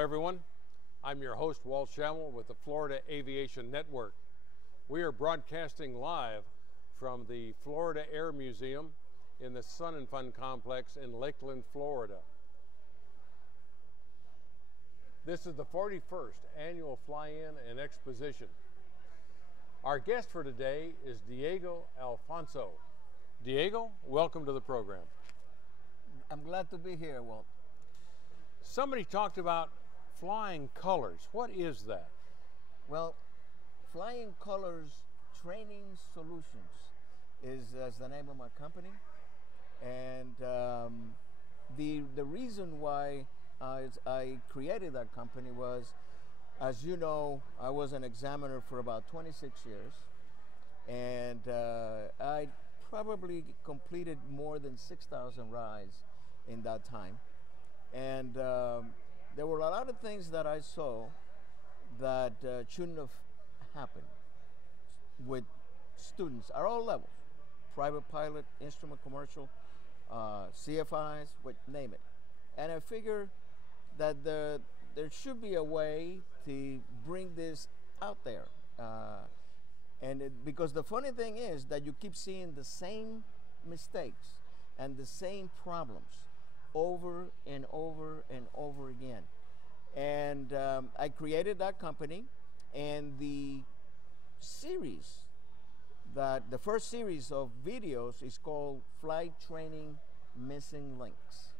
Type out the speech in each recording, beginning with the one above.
everyone. I'm your host, Walt Schamel, with the Florida Aviation Network. We are broadcasting live from the Florida Air Museum in the Sun and Fun Complex in Lakeland, Florida. This is the 41st Annual Fly-In and Exposition. Our guest for today is Diego Alfonso. Diego, welcome to the program. I'm glad to be here, Walt. Somebody talked about flying colors. What is that? Well, Flying Colors Training Solutions is the name of my company. And the reason why I created that company was, as you know, I was an examiner for about 26 years. And I probably completed more than 6,000 rides in that time. And there were a lot of things that I saw that shouldn't have happened with students at all levels, private pilot, instrument commercial, CFIs, name it. And I figure that there should be a way to bring this out there. Because the funny thing is that you keep seeing the same mistakes and the same problems over and over and over again. And I created that company, and the first series of videos is called Flight Training Missing Links,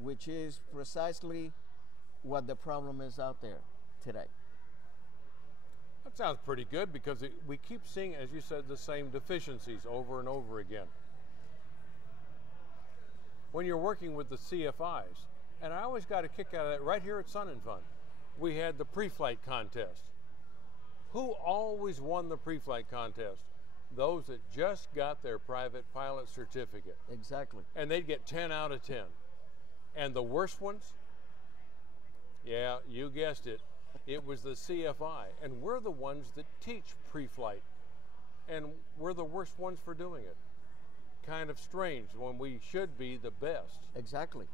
which is precisely what the problem is out there today. That sounds pretty good, because we keep seeing, as you said, the same deficiencies over and over again. When you're working with the CFIs, and I always got a kick out of that right here at Sun and Fun, we had the pre-flight contest. Who always won the pre-flight contest? Those that just got their private pilot certificate. Exactly. And they'd get 10 out of 10. And the worst ones? Yeah, you guessed it. It was the CFI. And we're the ones that teach pre-flight. And we're the worst ones for doing it. Kind of strange when we should be the best. Exactly.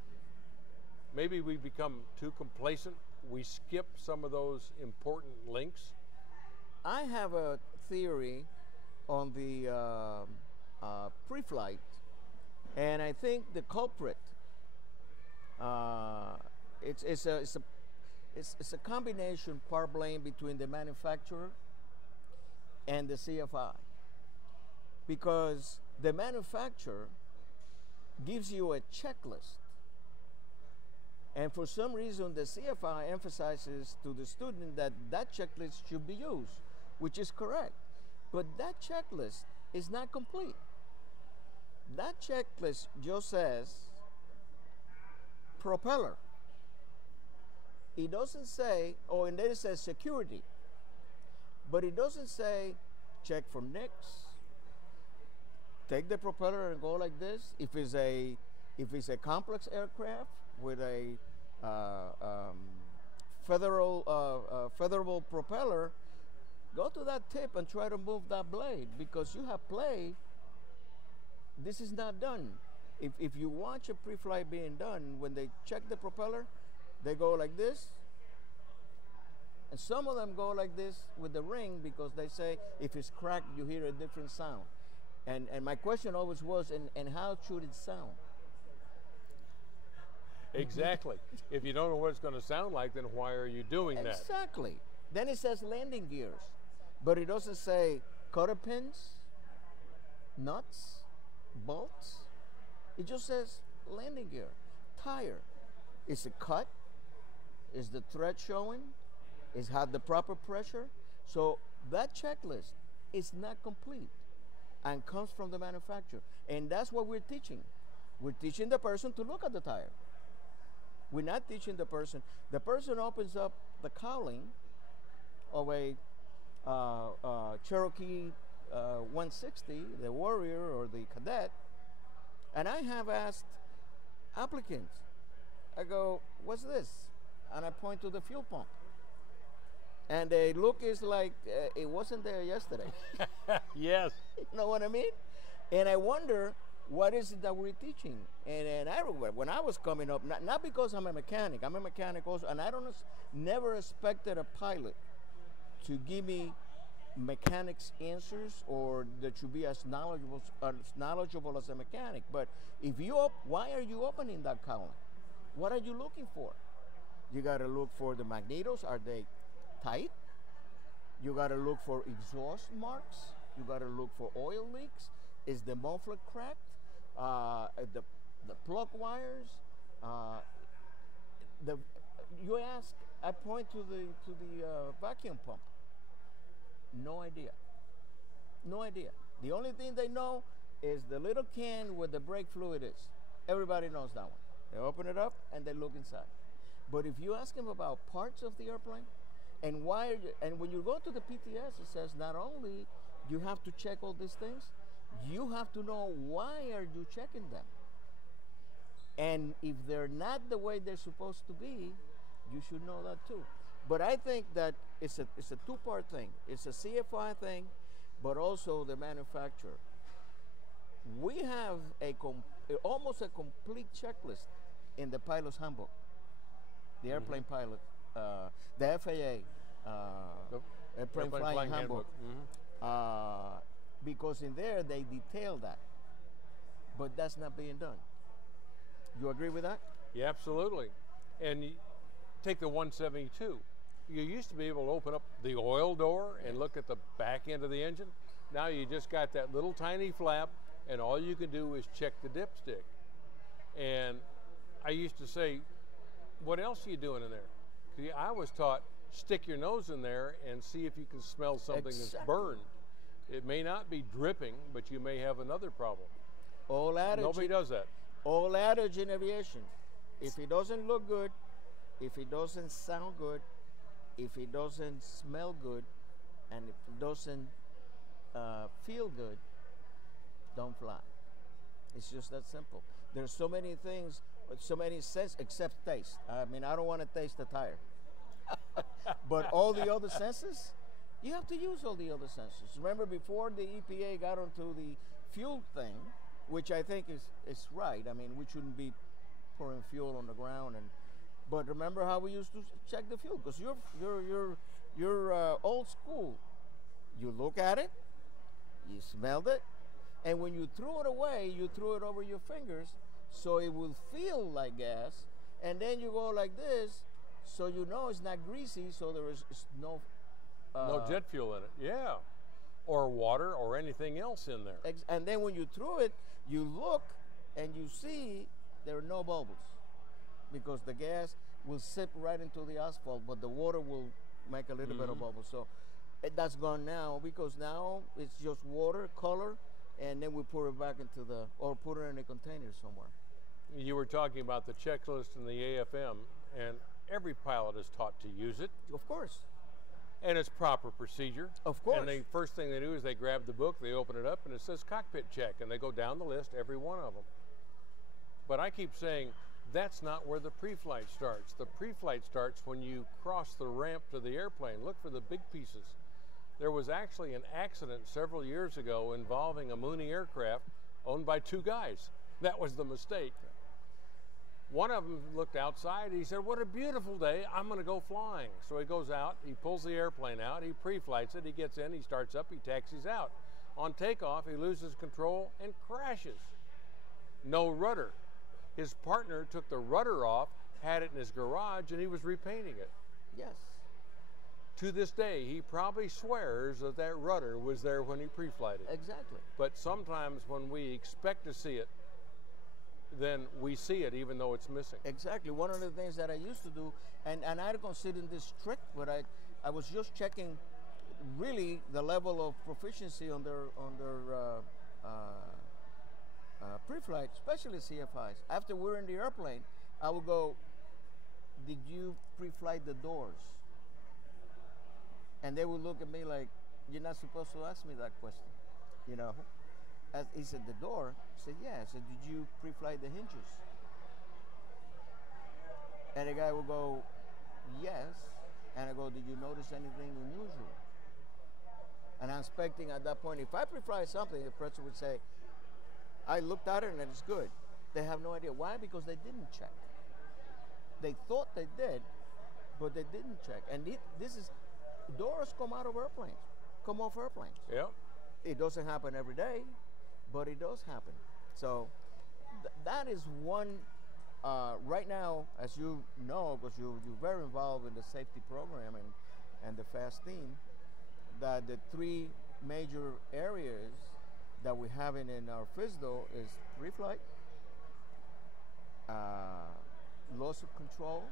Maybe we become too complacent. We skip some of those important links. I have a theory on the pre-flight, and I think the culprit, it's a combination part blame between the manufacturer and the CFI, because the manufacturer gives you a checklist, and for some reason the CFI emphasizes to the student that that checklist should be used, which is correct, but that checklist is not complete. That checklist just says propeller. It doesn't say, and then it says security, but it doesn't say check for nicks, take the propeller and go like this. If it's a complex aircraft with a featherable propeller, go to that tip and try to move that blade, because you have play. This is not done. If you watch a pre-flight being done, when they check the propeller, they go like this. And some of them go like this with the ring, because they say if it's cracked, you hear a different sound. And my question always was, and how should it sound? Exactly. If you don't know what it's going to sound like, then why are you doing that? Exactly. Then it says landing gears, but it doesn't say cotter pins, nuts, bolts. It just says landing gear. Tire. Is it cut? Is the thread showing? Is had the proper pressure? So that checklist is not complete and comes from the manufacturer. And that's what we're teaching. We're teaching the person to look at the tire. We're not teaching the person. The person opens up the cowling of a Cherokee 160, the Warrior or the Cadet, and I have asked applicants, I go, what's this? And I point to the fuel pump. And the look is like it wasn't there yesterday. Yes. You know what I mean? And I wonder what is it that we're teaching? And everywhere. When I was coming up, not because I'm a mechanic also, and I don't never expected a pilot to give me mechanics answers or that should be as knowledgeable as a mechanic. But if why are you opening that column? What are you looking for? You got to look for the magnetos. Are they tight? You got to look for exhaust marks. You got to look for oil leaks. Is the muffler cracked? The plug wires. You ask. I point to the vacuum pump. No idea. No idea. The only thing they know is the little can where the brake fluid is. Everybody knows that one. They open it up and they look inside. But if you ask them about parts of the airplane and and when you go to the PTS, it says not only you have to check all these things, you have to know why are you checking them. And if they're not the way they're supposed to be, you should know that too. But I think that it's a two-part thing. It's a CFI thing, but also the manufacturer. We have almost a complete checklist in the pilot's handbook. The airplane pilot, the FAA, airplane flying handbook. Because in there they detail that, but that's not being done. You agree with that? Yeah, absolutely. And take the 172. You used to be able to open up the oil door and look at the back end of the engine. Now you just got that little tiny flap, and all you can do is check the dipstick. And I used to say, what else are you doing in there? See, I was taught, stick your nose in there and see if you can smell something that's burned. It may not be dripping, but you may have another problem. Old adage. Nobody does that. Old adage in aviation. If it doesn't look good, if it doesn't sound good, if it doesn't smell good, and if it doesn't feel good, don't fly. It's just that simple. There's so many things, so many senses except taste. I mean, I don't want to taste the tire. But all the other senses, you have to use all the other senses. Remember, before the EPA got onto the fuel thing, which I think is right. I mean, we shouldn't be pouring fuel on the ground. But remember how we used to check the fuel? Because you're old school. You look at it, you smelled it, and when you threw it away, you threw it over your fingers, so it will feel like gas. And then you go like this, so you know it's not greasy, so there is no no jet fuel in it, yeah, or water or anything else in there. And then when you threw it, you look and you see there are no bubbles, because the gas will sip right into the asphalt, but the water will make a little bit of bubbles. So that's gone now, because now it's just water, color, and then we pour it back into or put it in a container somewhere. You were talking about the checklist in the AFM, and every pilot is taught to use it. Of course. And it's proper procedure. Of course. And the first thing they do is they grab the book, they open it up, and it says cockpit check, and they go down the list, every one of them. But I keep saying, that's not where the pre-flight starts. The pre-flight starts when you cross the ramp to the airplane. Look for the big pieces. There was actually an accident several years ago involving a Mooney aircraft owned by two guys. That was the mistake. One of them looked outside, he said, what a beautiful day, I'm gonna go flying. So he goes out, he pulls the airplane out, he pre-flights it, he gets in, he starts up, he taxis out. On takeoff, he loses control and crashes. No rudder. His partner took the rudder off, had it in his garage, and he was repainting it. Yes. To this day, he probably swears that that rudder was there when he pre-flighted. Exactly. But sometimes when we expect to see it, then we see it even though it's missing. Exactly. One of the things that I used to do, and I don't consider this strict, but I was just checking really the level of proficiency on their pre-flight, especially CFIs. After we're in the airplane, I would go, did you pre-flight the doors? And they would look at me like, you're not supposed to ask me that question, you know? As he said, the door? I said, yeah. I said, did you pre-flight the hinges? And the guy would go, yes. And I go, did you notice anything unusual? And I'm expecting at that point, if I pre-flight something, the person would say, I looked at it and it's good. They have no idea. Why? Because they didn't check. They thought they did, but they didn't check. And this is, doors come out of airplanes, come off airplanes. Yeah. It doesn't happen every day, but it does happen. So that is one, right now, as you know, because you're very involved in the safety program and the FAST team, that the three major areas that we have in our FISDO is pre-flight, loss of control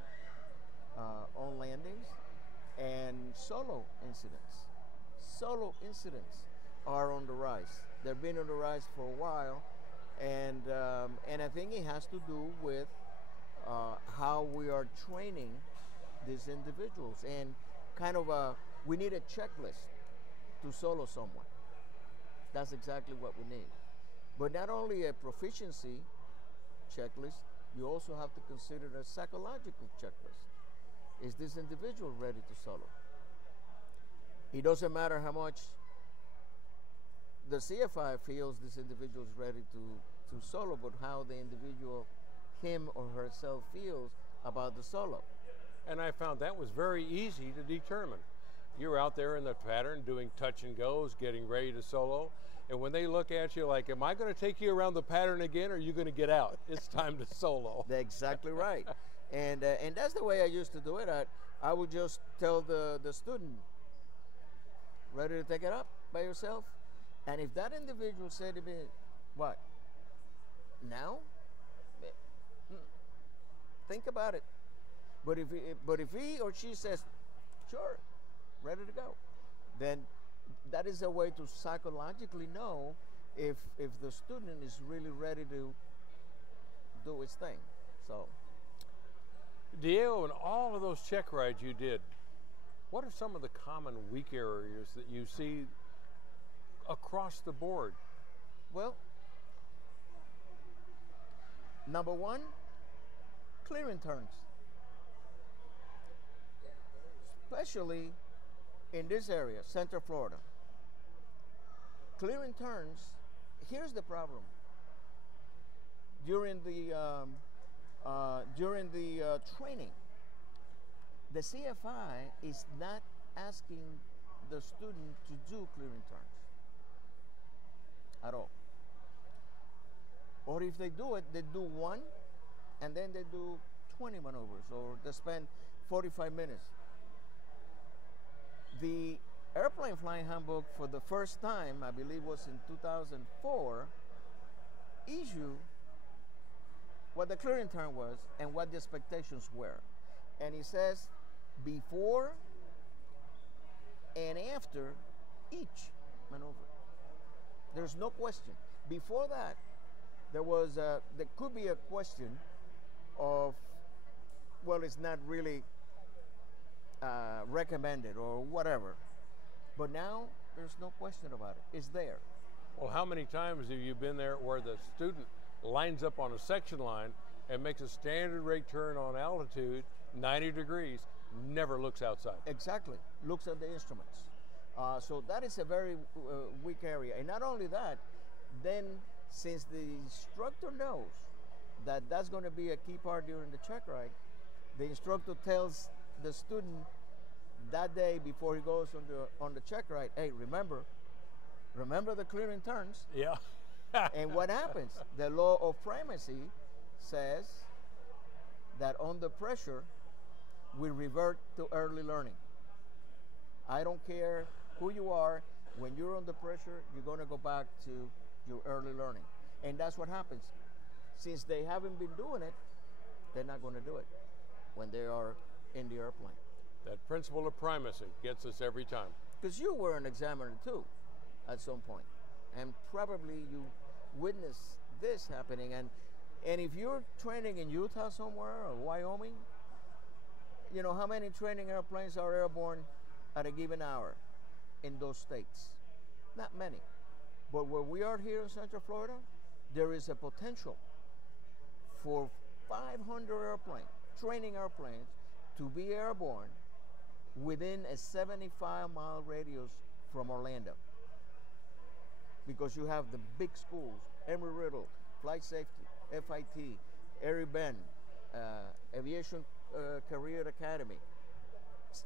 on landings, and solo incidents. Solo incidents are on the rise. They've been on the rise for a while, and I think it has to do with how we are training these individuals, and kind of we need a checklist to solo someone. That's exactly what we need. But not only a proficiency checklist, you also have to consider a psychological checklist. Is this individual ready to solo? It doesn't matter how much the CFI feels this individual is ready to solo, but how the individual, him or herself, feels about the solo. And I found that was very easy to determine. You're out there in the pattern doing touch and goes, getting ready to solo. And when they look at you like, am I going to take you around the pattern again, or are you going to get out? It's time to solo. That's exactly right. And that's the way I used to do it. I would just tell the student, ready to take it up by yourself? And if that individual said to me, what, now? Think about it. But if he or she says, sure, ready to go, then that is a way to psychologically know if the student is really ready to do its thing. So, Diego, in all of those check rides you did, what are some of the common weak areas that you see across the board? Well, number one, clearing turns. Especially in this area, Central Florida. Clearing turns, here's the problem. During the training, the CFI is not asking the student to do clearing turns at all. Or if they do it, they do one, and then they do 20 maneuvers, or they spend 45 minutes. The airplane flying handbook, for the first time, I believe was in 2004, issued what the clearing turn was and what the expectations were. And it says before and after each maneuver. There's no question. Before that, there could be a question of, well, it's not really recommended or whatever. But now there's no question about it. It's there. Well, how many times have you been there where the student lines up on a section line and makes a standard rate turn on altitude, 90 degrees, never looks outside? Exactly. Looks at the instruments. So that is a very weak area. And not only that, then since the instructor knows that that's going to be a key part during the check ride, the instructor tells the student that day before he goes on the check ride, hey, remember the clearing turns. Yeah. And what happens? The law of primacy says that under pressure, we revert to early learning. I don't care who you are, when you're under pressure, you're going to go back to your early learning. And that's what happens. Since they haven't been doing it, they're not going to do it when they are in the airplane. That principle of primacy gets us every time. Because you were an examiner too at some point. And probably you witnessed this happening. And if you're training in Utah somewhere or Wyoming, you know how many training airplanes are airborne at a given hour in those states? Not many. But where we are here in Central Florida, there is a potential for 500 airplanes, training airplanes, to be airborne within a 75-mile radius from Orlando. Because you have the big schools Embry-Riddle, Flight Safety, FIT, Airy Bend, Aviation Career Academy,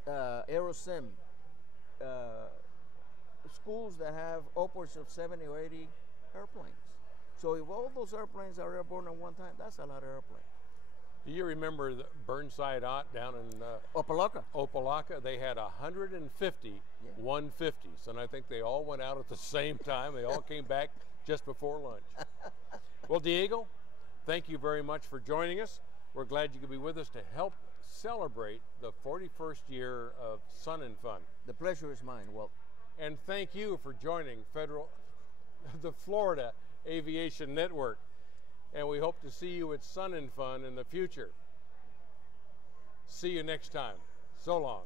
AeroSim, schools that have upwards of 70 or 80 airplanes. So if all those airplanes are airborne at one time, that's a lot of airplanes. Do you remember the Burnside Ott down in Opelika? They had 150 150s, and I think they all went out at the same time. They all came back just before lunch. Well, Diego, thank you very much for joining us. We're glad you could be with us to help celebrate the 41st year of Sun and Fun. The pleasure is mine, Walt. And thank you for joining the Florida Aviation Network. And we hope to see you at Sun and Fun in the future. See you next time. So long.